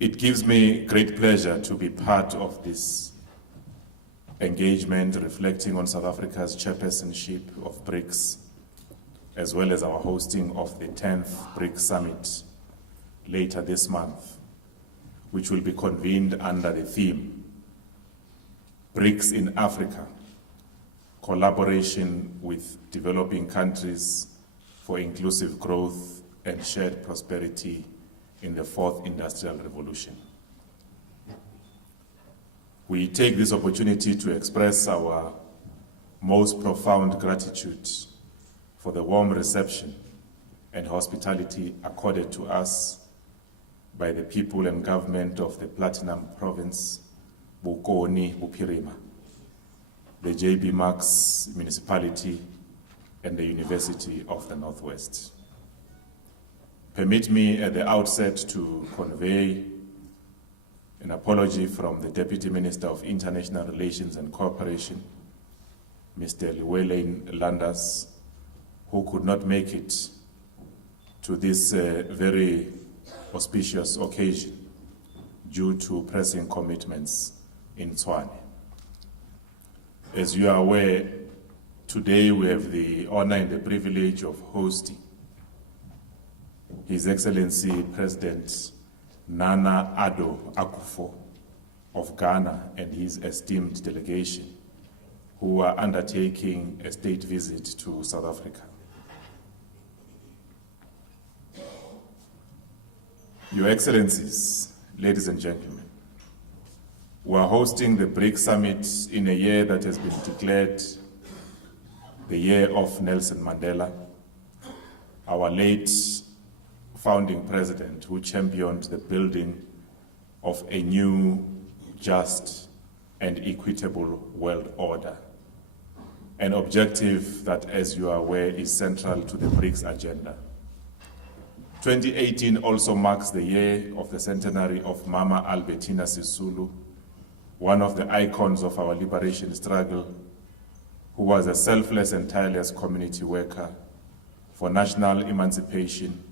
It gives me great pleasure to be part of this engagement reflecting on South Africa's chairpersonship of BRICS, as well as our hosting of the 10th BRICS Summit later this month, which will be convened under the theme, BRICS in Africa, collaboration with developing countries for inclusive growth and shared prosperity in the fourth industrial revolution. We take this opportunity to express our most profound gratitude for the warm reception and hospitality accorded to us by the people and government of the Platinum Province, Bokoni, Bupirima, the JB Marks Municipality, and the University of the Northwest. Permit me at the outset to convey an apology from the Deputy Minister of International Relations and Cooperation, Mr. Llewellyn Landers, who could not make it to this very auspicious occasion due to pressing commitments in Tshwane. As you are aware, today we have the honor and the privilege of hosting His Excellency President Nana Addo Akufo of Ghana and his esteemed delegation, who are undertaking a state visit to South Africa. Your Excellencies, ladies and gentlemen, we are hosting the BRICS Summit in a year that has been declared the year of Nelson Mandela, our late founding president who championed the building of a new, just, and equitable world order, an objective that, as you are aware, is central to the BRICS agenda. 2018 also marks the year of the centenary of Mama Albertina Sisulu, one of the icons of our liberation struggle, who was a selfless and tireless community worker for national emancipation,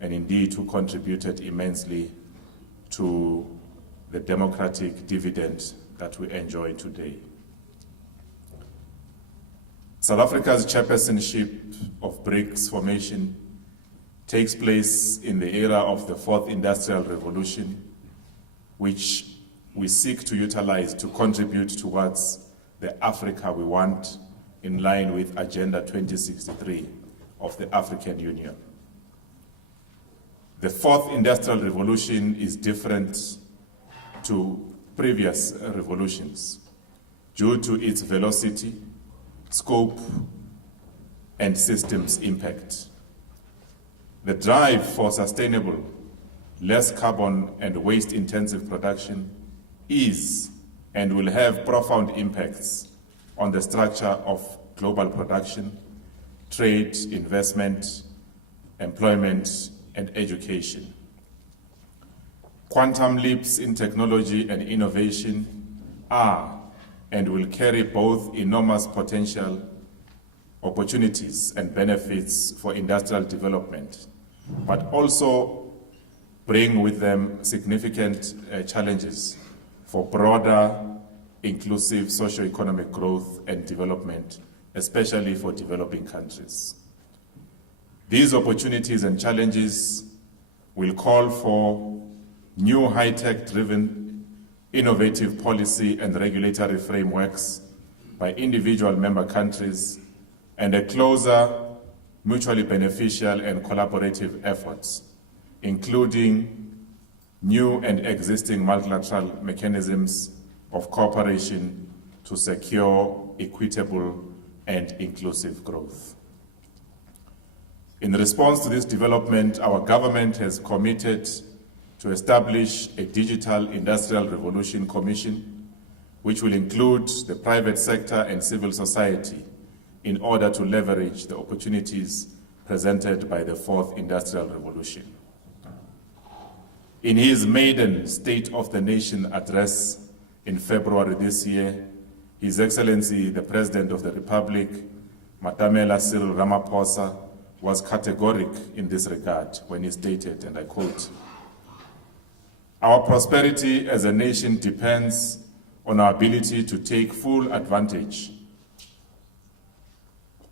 and indeed who contributed immensely to the democratic dividend that we enjoy today. South Africa's chairpersonship of BRICS formation takes place in the era of the fourth industrial revolution, which we seek to utilize to contribute towards the Africa we want in line with Agenda 2063 of the African Union. The fourth industrial revolution is different to previous revolutions due to its velocity, scope, and systems impact. The drive for sustainable, less carbon and waste-intensive production is and will have profound impacts on the structure of global production, trade, investment, employment, and education. Quantum leaps in technology and innovation are and will carry both enormous potential, opportunities, and benefits for industrial development, but also bring with them significant challenges for broader, inclusive socio-economic growth and development, especially for developing countries. These opportunities and challenges will call for new high-tech driven, innovative policy and regulatory frameworks by individual member countries and a closer, mutually beneficial and collaborative efforts, including new and existing multilateral mechanisms of cooperation to secure equitable and inclusive growth. In response to this development, our government has committed to establish a Digital Industrial Revolution Commission, which will include the private sector and civil society in order to leverage the opportunities presented by the fourth industrial revolution. In his maiden State of the Nation address in February this year, His Excellency, the President of the Republic, Matamela Cyril Ramaphosa, was categoric in this regard when he stated, and I quote, Our prosperity as a nation depends on our ability to take full advantage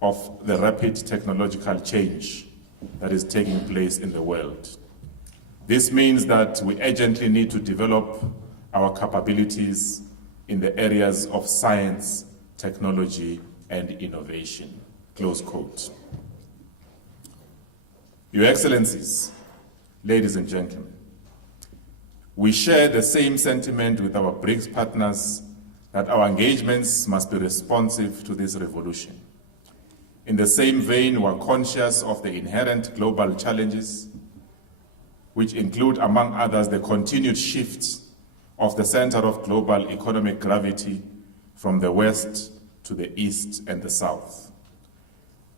of the rapid technological change that is taking place in the world. This means that we urgently need to develop our capabilities in the areas of science, technology, and innovation. Close quote. Your Excellencies, ladies and gentlemen, we share the same sentiment with our BRICS partners that our engagements must be responsive to this revolution. In the same vein, we're conscious of the inherent global challenges, which include, among others, the continued shift of the center of global economic gravity from the West to the East and the South.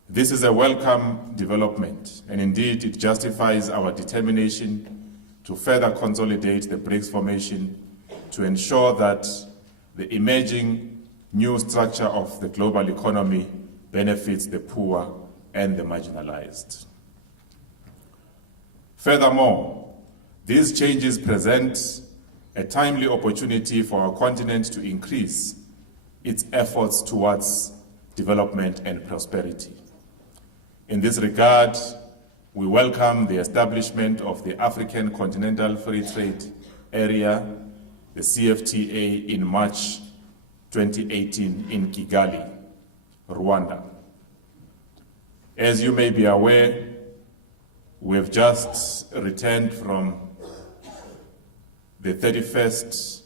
This is a welcome development, and indeed it justifies our determination to further consolidate the BRICS formation to ensure that the emerging new structure of the global economy benefits the poor and the marginalized. Furthermore, these changes present a timely opportunity for our continent to increase its efforts towards development and prosperity. In this regard, we welcome the establishment of the African Continental Free Trade Area, the CFTA, in March 2018 in Kigali, Rwanda. As you may be aware, we have just returned from the 31st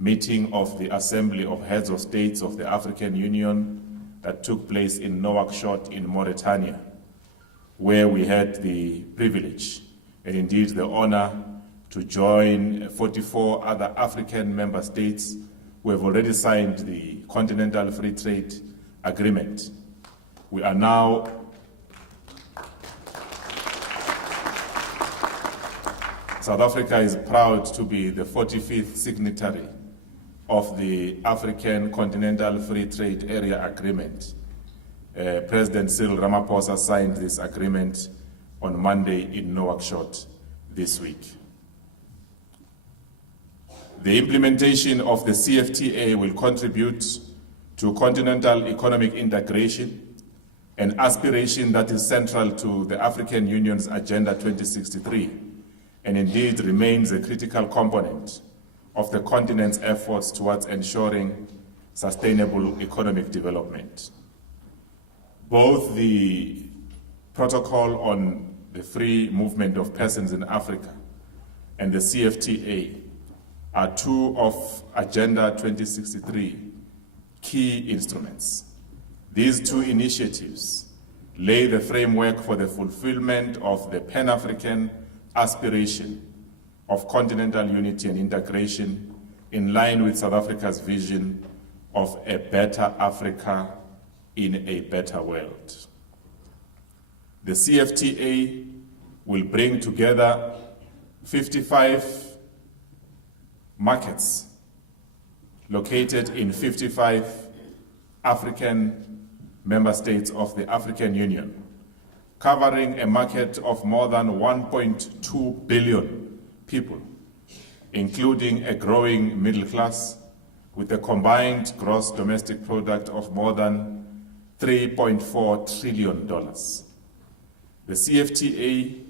meeting of the Assembly of Heads of States of the African Union that took place in Nouakchott in Mauritania, where we had the privilege and indeed the honor to join 44 other African member states who have already signed the Continental Free Trade Agreement. We are now South Africa is proud to be the 45th signatory of the African Continental Free Trade Area Agreement. President Cyril Ramaphosa signed this agreement on Monday in Nouakchott this week. The implementation of the CFTA will contribute to continental economic integration, an aspiration that is central to the African Union's Agenda 2063, and indeed remains a critical component of the continent's efforts towards ensuring sustainable economic development. Both the Protocol on the Free Movement of Persons in Africa and the CFTA are two of Agenda 2063 key instruments. These two initiatives lay the framework for the fulfillment of the Pan-African aspiration of continental unity and integration in line with South Africa's vision of a better Africa in a better world. The CFTA will bring together 55 markets located in 55 African member states of the African Union, covering a market of more than 1.2 billion people, including a growing middle class with a combined gross domestic product of more than $3.4 trillion. The CFTA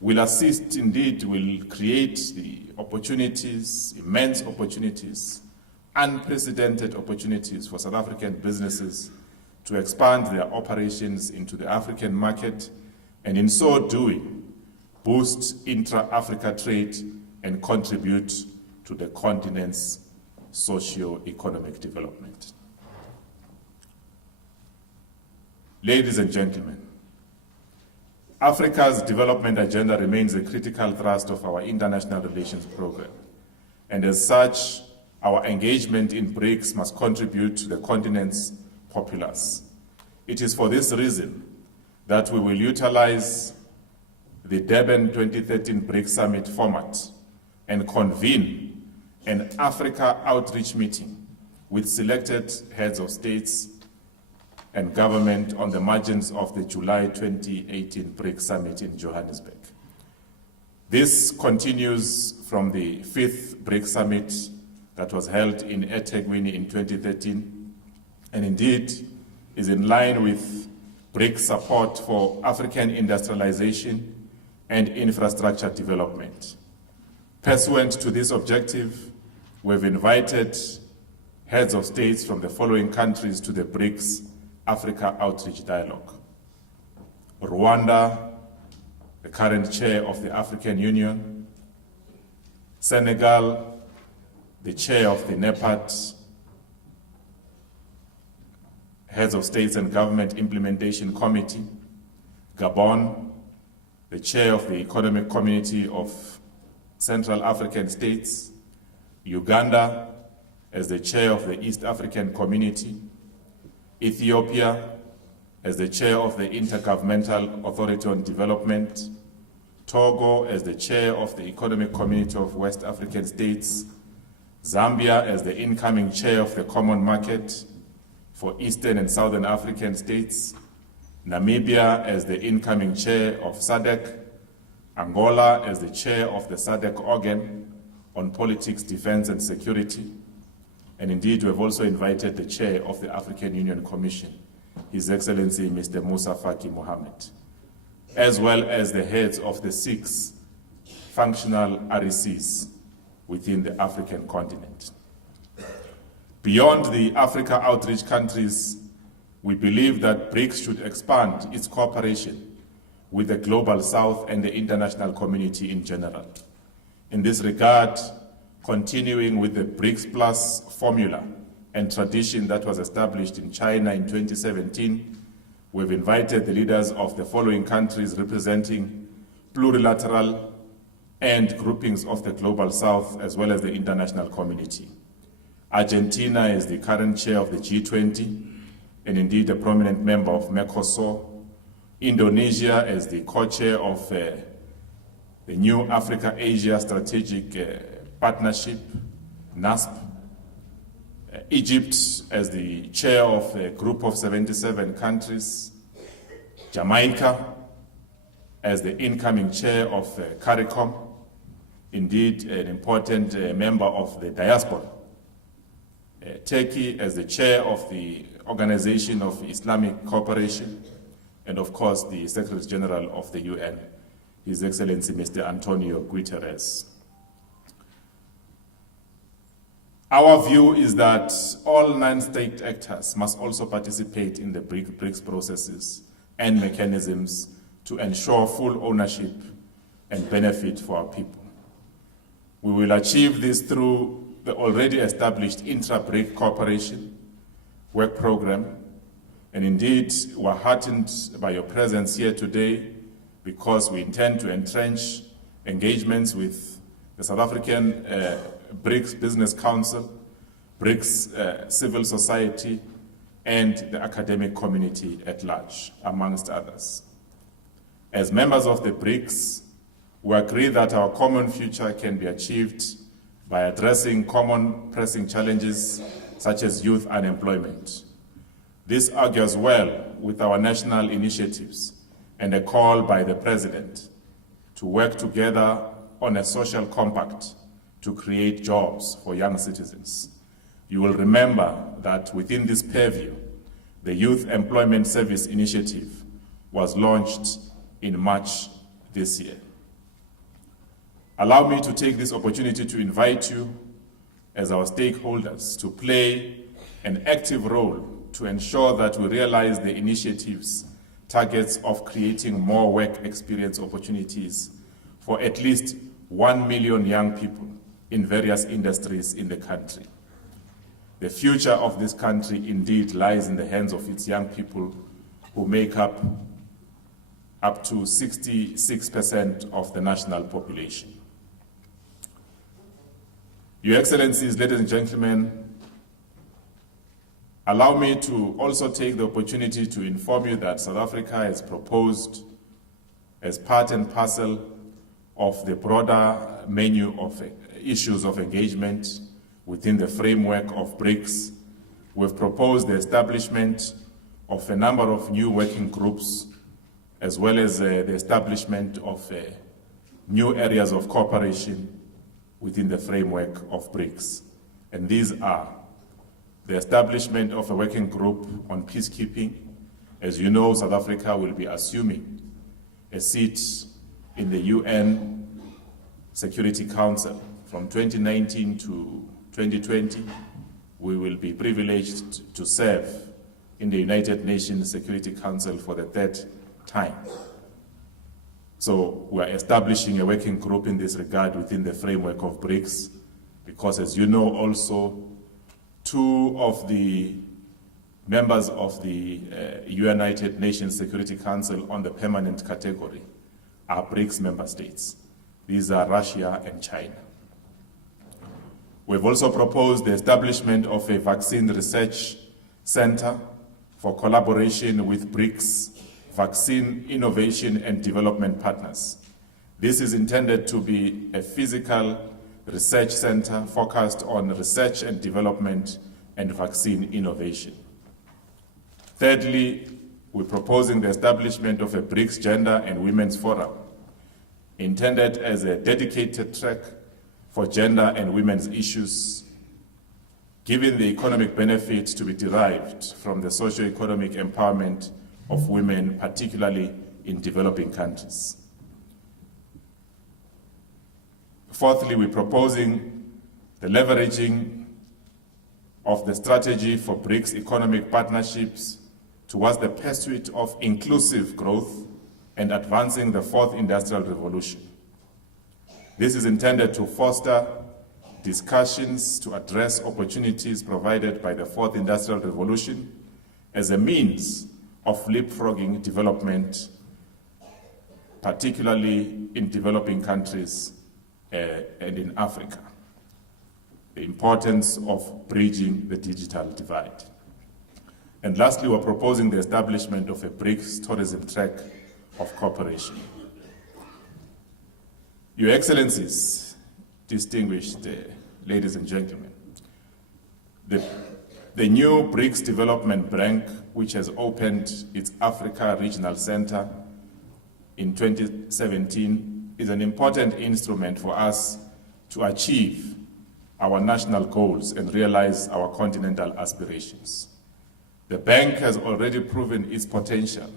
will assist, indeed, will create the opportunities, immense opportunities, unprecedented opportunities for South African businesses to expand their operations into the African market, and in so doing, boost intra-Africa trade and contribute to the continent's socio-economic development. Ladies and gentlemen, Africa's development agenda remains a critical thrust of our international relations program, and as such, our engagement in BRICS must contribute to the continent's populace. It is for this reason that we will utilize the Durban 2013 BRICS Summit format and convene an Africa outreach meeting with selected heads of states and government on the margins of the July 2018 BRICS Summit in Johannesburg. This continues from the 5th BRICS Summit that was held in eThekwini in 2013, and indeed is in line with BRICS support for African industrialization and infrastructure development. Pursuant to this objective, we've invited heads of states from the following countries to the BRICS Africa Outreach Dialogue: Rwanda, the current chair of the African Union; Senegal, the chair of the NEPAD, Heads of States and Government Implementation Committee; Gabon, the chair of the Economic Community of Central African States; Uganda, as the chair of the East African Community; Ethiopia, as the chair of the Intergovernmental Authority on Development; Togo, as the chair of the Economic Community of West African States; Zambia, as the incoming chair of the Common Market for Eastern and Southern African States; Namibia, as the incoming chair of SADC; Angola, as the chair of the SADC organ on politics, defense, and security. And indeed, we have also invited the chair of the African Union Commission, His Excellency Mr. Moussa Faki Mohammed, as well as the heads of the 6 functional RECs within the African continent. Beyond the Africa outreach countries, we believe that BRICS should expand its cooperation with the Global South and the international community in general. In this regard, continuing with the BRICS Plus formula and tradition that was established in China in 2017, we've invited the leaders of the following countries representing plurilateral and groupings of the Global South as well as the international community. Argentina is the current chair of the G20 and indeed a prominent member of Mercosur. Indonesia as the co-chair of the new Africa-Asia Strategic Partnership, NASP. Egypt as the chair of a group of 77 countries. Jamaica as the incoming chair of CARICOM, indeed an important member of the diaspora. Turkey as the chair of the Organization of Islamic Cooperation, and of course the Secretary General of the UN, His Excellency Mr. Antonio Guterres. Our view is that all non-state actors must also participate in the BRICS processes and mechanisms to ensure full ownership and benefit for our people. We will achieve this through the already established intra-BRIC cooperation work program, and indeed we're heartened by your presence here today because we intend to entrench engagements with the South African BRICS Business Council, BRICS civil society, and the academic community at large, amongst others. As members of the BRICS, we agree that our common future can be achieved by addressing common pressing challenges such as youth unemployment. This argues well with our national initiatives and a call by the President to work together on a social compact to create jobs for young citizens. You will remember that within this purview, the Youth Employment Service Initiative was launched in March this year. Allow me to take this opportunity to invite you as our stakeholders to play an active role to ensure that we realize the initiative's targets of creating more work experience opportunities for at least 1 million young people in various industries in the country. The future of this country indeed lies in the hands of its young people, who make up to 66% of the national population. Your Excellencies, ladies and gentlemen, allow me to also take the opportunity to inform you that South Africa has proposed, as part and parcel of the broader menu of issues of engagement within the framework of BRICS, we've proposed the establishment of a number of new working groups, as well as the establishment of new areas of cooperation within the framework of BRICS. And these are the establishment of a working group on peacekeeping. As you know, South Africa will be assuming a seat in the UN Security Council from 2019 to 2020. We will be privileged to serve in the United Nations Security Council for the third time. So we are establishing a working group in this regard within the framework of BRICS, because as you know also, two of the members of the United Nations Security Council on the permanent category are BRICS member states. These are Russia and China. We've also proposed the establishment of a vaccine research center for collaboration with BRICS vaccine innovation and development partners. This is intended to be a physical research center focused on research and development and vaccine innovation. Thirdly, we're proposing the establishment of a BRICS Gender and Women's Forum, intended as a dedicated track for gender and women's issues, given the economic benefits to be derived from the socio-economic empowerment of women, particularly in developing countries. Fourthly, we're proposing the leveraging of the strategy for BRICS economic partnerships towards the pursuit of inclusive growth and advancing the fourth industrial revolution. This is intended to foster discussions to address opportunities provided by the fourth industrial revolution as a means of leapfrogging development, particularly in developing countries and in Africa. The importance of bridging the digital divide. And lastly, we're proposing the establishment of a BRICS tourism track of cooperation. Your Excellencies, distinguished ladies and gentlemen, the new BRICS Development Bank, which has opened its Africa Regional Center in 2017, is an important instrument for us to achieve our national goals and realize our continental aspirations. The bank has already proven its potential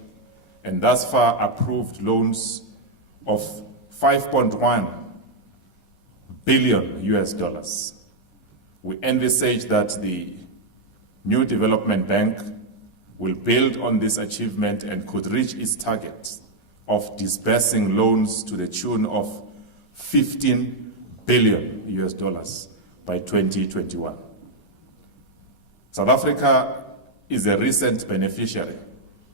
and thus far approved loans of $5.1 billion US. We envisage that the new development bank will build on this achievement and could reach its target of disbursing loans to the tune of $15 billion US by 2021. South Africa is a recent beneficiary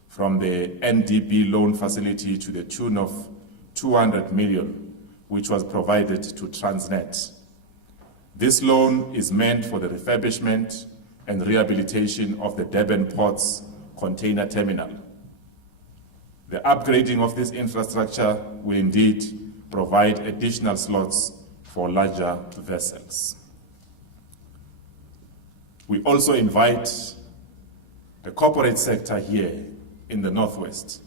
from the NDB loan facility to the tune of 200 million, which was provided to Transnet. This loan is meant for the refurbishment and rehabilitation of the Durban Port's container terminal. The upgrading of this infrastructure will indeed provide additional slots for larger vessels. We also invite the corporate sector here in the Northwest,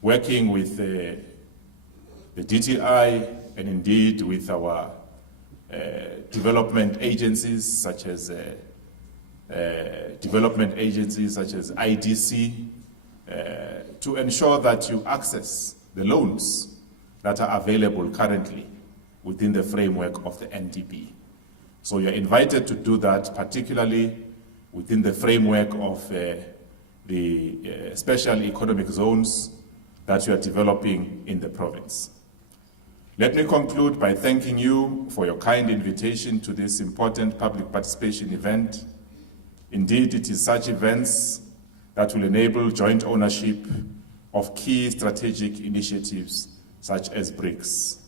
working with the DTI and indeed with our development agencies such as IDC to ensure that you access the loans that are available currently within the framework of the NDB. So you're invited to do that, particularly within the framework of the special economic zones that you are developing in the province. Let me conclude by thanking you for your kind invitation to this important public participation event. Indeed, it is such events that will enable joint ownership of key strategic initiatives such as BRICS.